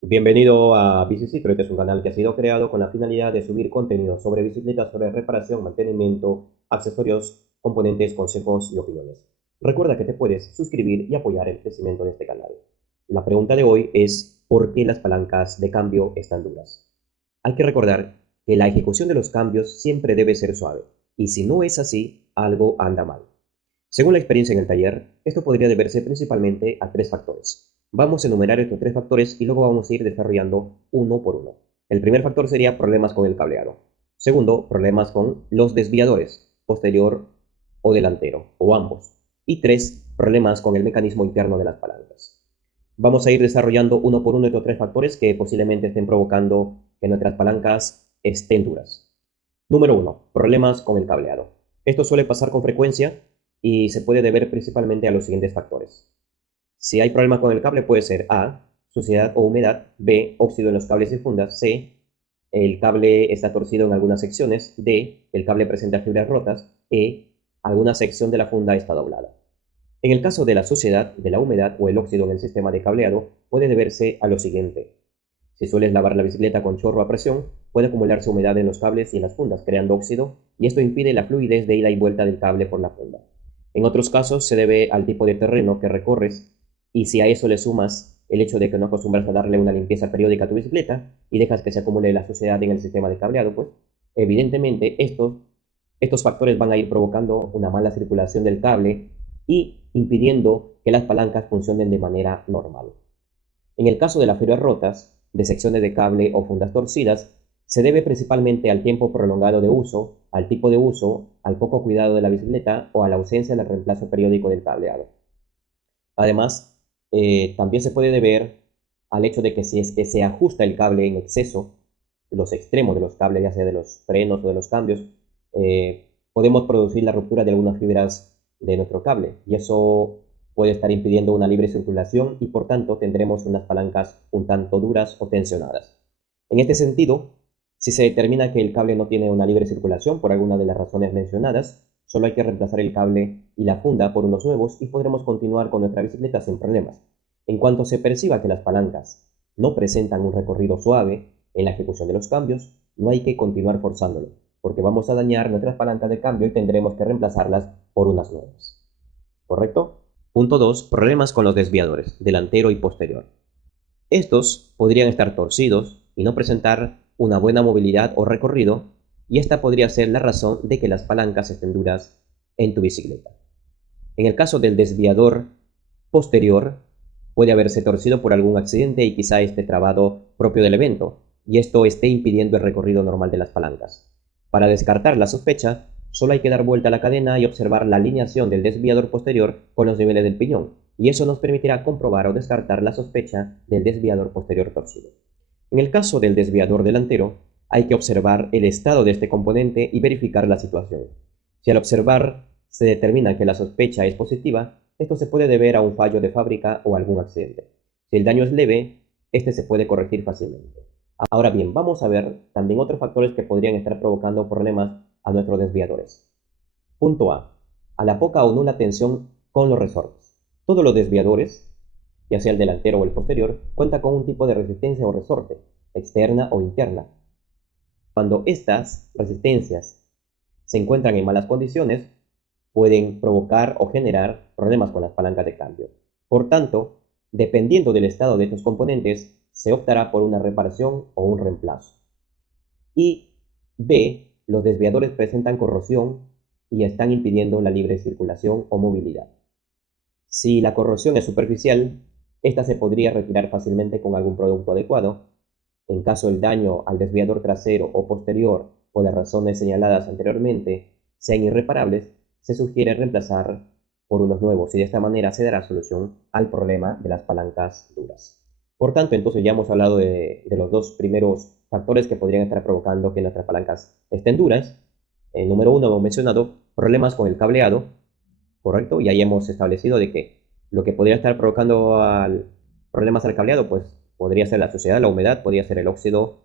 Bienvenido a Biciciclo. Este es un canal que ha sido creado con la finalidad de subir contenido sobre bicicletas, sobre reparación, mantenimiento, accesorios, componentes, consejos y opiniones. Recuerda que te puedes suscribir y apoyar el crecimiento de este canal. La pregunta de hoy es: ¿por qué las palancas de cambio están duras? Hay que recordar que la ejecución de los cambios siempre debe ser suave, y si no es así, algo anda mal. Según la experiencia en el taller, esto podría deberse principalmente a tres factores. Vamos a enumerar estos tres factores y luego vamos a ir desarrollando uno por uno. El primer factor sería problemas con el cableado. Segundo, problemas con los desviadores, posterior o delantero, o ambos. Y tres, problemas con el mecanismo interno de las palancas. Vamos a ir desarrollando uno por uno estos tres factores que posiblemente estén provocando que nuestras palancas estén duras. Número uno, problemas con el cableado. Esto suele pasar con frecuencia y se puede deber principalmente a los siguientes factores. Si hay problema con el cable, puede ser A, suciedad o humedad; B, óxido en los cables y fundas; C, el cable está torcido en algunas secciones; D, el cable presenta fibras rotas; E, alguna sección de la funda está doblada. En el caso de la suciedad, de la humedad o el óxido en el sistema de cableado, puede deberse a lo siguiente. Si sueles lavar la bicicleta con chorro a presión, puede acumularse humedad en los cables y en las fundas, creando óxido, y esto impide la fluidez de ida y vuelta del cable por la funda. En otros casos se debe al tipo de terreno que recorres, y si a eso le sumas el hecho de que no acostumbras a darle una limpieza periódica a tu bicicleta y dejas que se acumule la suciedad en el sistema de cableado, pues evidentemente estos factores van a ir provocando una mala circulación del cable y impidiendo que las palancas funcionen de manera normal. En el caso de las fibras rotas, de secciones de cable o fundas torcidas, se debe principalmente al tiempo prolongado de uso, al tipo de uso, al poco cuidado de la bicicleta o a la ausencia del reemplazo periódico del cableado. Además, también se puede deber al hecho de que si es que se ajusta el cable en exceso, los extremos de los cables, ya sea de los frenos o de los cambios, podemos producir la ruptura de algunas fibras de nuestro cable, y eso puede estar impidiendo una libre circulación y por tanto tendremos unas palancas un tanto duras o tensionadas. En este sentido, si se determina que el cable no tiene una libre circulación por alguna de las razones mencionadas, solo hay que reemplazar el cable y la funda por unos nuevos y podremos continuar con nuestra bicicleta sin problemas. En cuanto se perciba que las palancas no presentan un recorrido suave en la ejecución de los cambios, no hay que continuar forzándolo, porque vamos a dañar nuestras palancas de cambio y tendremos que reemplazarlas por unas nuevas. ¿Correcto? Punto 2. Problemas con los desviadores, delantero y posterior. Estos podrían estar torcidos y no presentar una buena movilidad o recorrido, y esta podría ser la razón de que las palancas estén duras en tu bicicleta. En el caso del desviador posterior, puede haberse torcido por algún accidente y quizá esté trabado propio del evento, y esto esté impidiendo el recorrido normal de las palancas. Para descartar la sospecha, solo hay que dar vuelta a la cadena y observar la alineación del desviador posterior con los niveles del piñón, y eso nos permitirá comprobar o descartar la sospecha del desviador posterior torcido. En el caso del desviador delantero, hay que observar el estado de este componente y verificar la situación. Si al observar se determina que la sospecha es positiva, esto se puede deber a un fallo de fábrica o algún accidente. Si el daño es leve, este se puede corregir fácilmente. Ahora bien, vamos a ver también otros factores que podrían estar provocando problemas a nuestros desviadores. Punto A. A la poca o nula tensión con los resortes. Todos los desviadores, ya sea el delantero o el posterior, cuenta con un tipo de resistencia o resorte, externa o interna. Cuando estas resistencias se encuentran en malas condiciones, pueden provocar o generar problemas con las palancas de cambio. Por tanto, dependiendo del estado de estos componentes, se optará por una reparación o un reemplazo. Y B, los desviadores presentan corrosión y están impidiendo la libre circulación o movilidad. Si la corrosión es superficial, esta se podría retirar fácilmente con algún producto adecuado. En caso el daño al desviador trasero o posterior, por las razones señaladas anteriormente, sean irreparables, se sugiere reemplazar por unos nuevos y de esta manera se dará solución al problema de las palancas duras. Por tanto, entonces ya hemos hablado de los dos primeros factores que podrían estar provocando que nuestras palancas estén duras. Número uno, hemos mencionado problemas con el cableado, ¿correcto? Y ahí hemos establecido de que lo que podría estar provocando problemas al cableado, pues podría ser la suciedad, la humedad, podría ser el óxido,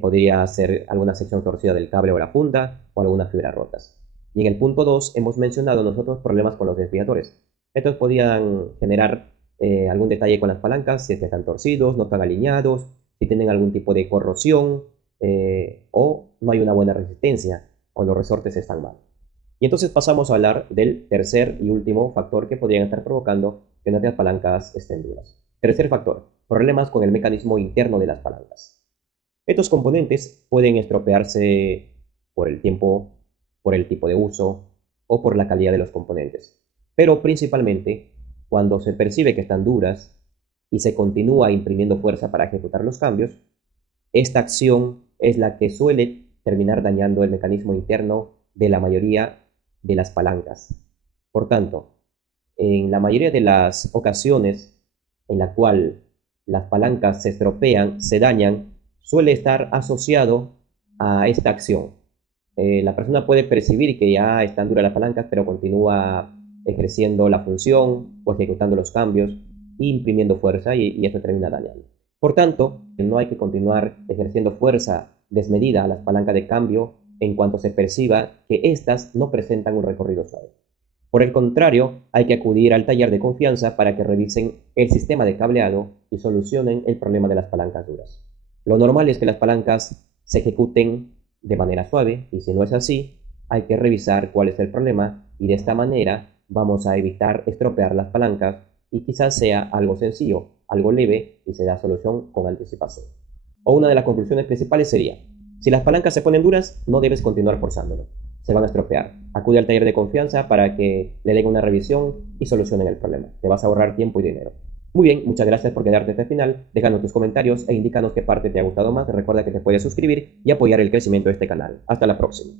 podría ser alguna sección torcida del cable o la funda o algunas fibras rotas. Y en el punto 2 hemos mencionado nosotros problemas con los desviadores. Estos podrían generar algún detalle con las palancas, si es que están torcidos, no están alineados, si tienen algún tipo de corrosión o no hay una buena resistencia o los resortes están mal. Y entonces pasamos a hablar del tercer y último factor que podrían estar provocando que nuestras palancas estén duras. Tercer factor, problemas con el mecanismo interno de las palancas. Estos componentes pueden estropearse por el tiempo, por el tipo de uso o por la calidad de los componentes. Pero principalmente cuando se percibe que están duras y se continúa imprimiendo fuerza para ejecutar los cambios, esta acción es la que suele terminar dañando el mecanismo interno de la mayoría de las palancas. Por tanto, en la mayoría de las ocasiones en la cual las palancas se estropean, se dañan, suele estar asociado a esta acción. La persona puede percibir que ya están duras las palancas, pero continúa ejerciendo la función o ejecutando los cambios, imprimiendo fuerza y eso termina dañando. Por tanto, no hay que continuar ejerciendo fuerza desmedida a las palancas de cambio en cuanto se perciba que éstas no presentan un recorrido suave. Por el contrario, hay que acudir al taller de confianza para que revisen el sistema de cableado y solucionen el problema de las palancas duras. Lo normal es que las palancas se ejecuten de manera suave y si no es así, hay que revisar cuál es el problema y de esta manera vamos a evitar estropear las palancas y quizás sea algo sencillo, algo leve y se da solución con anticipación. O una de las conclusiones principales sería, si las palancas se ponen duras, no debes continuar forzándolo. Se van a estropear. Acude al taller de confianza para que le den una revisión y solucionen el problema. Te vas a ahorrar tiempo y dinero. Muy bien, muchas gracias por quedarte hasta el final. Déjanos tus comentarios e indícanos qué parte te ha gustado más. Recuerda que te puedes suscribir y apoyar el crecimiento de este canal. Hasta la próxima.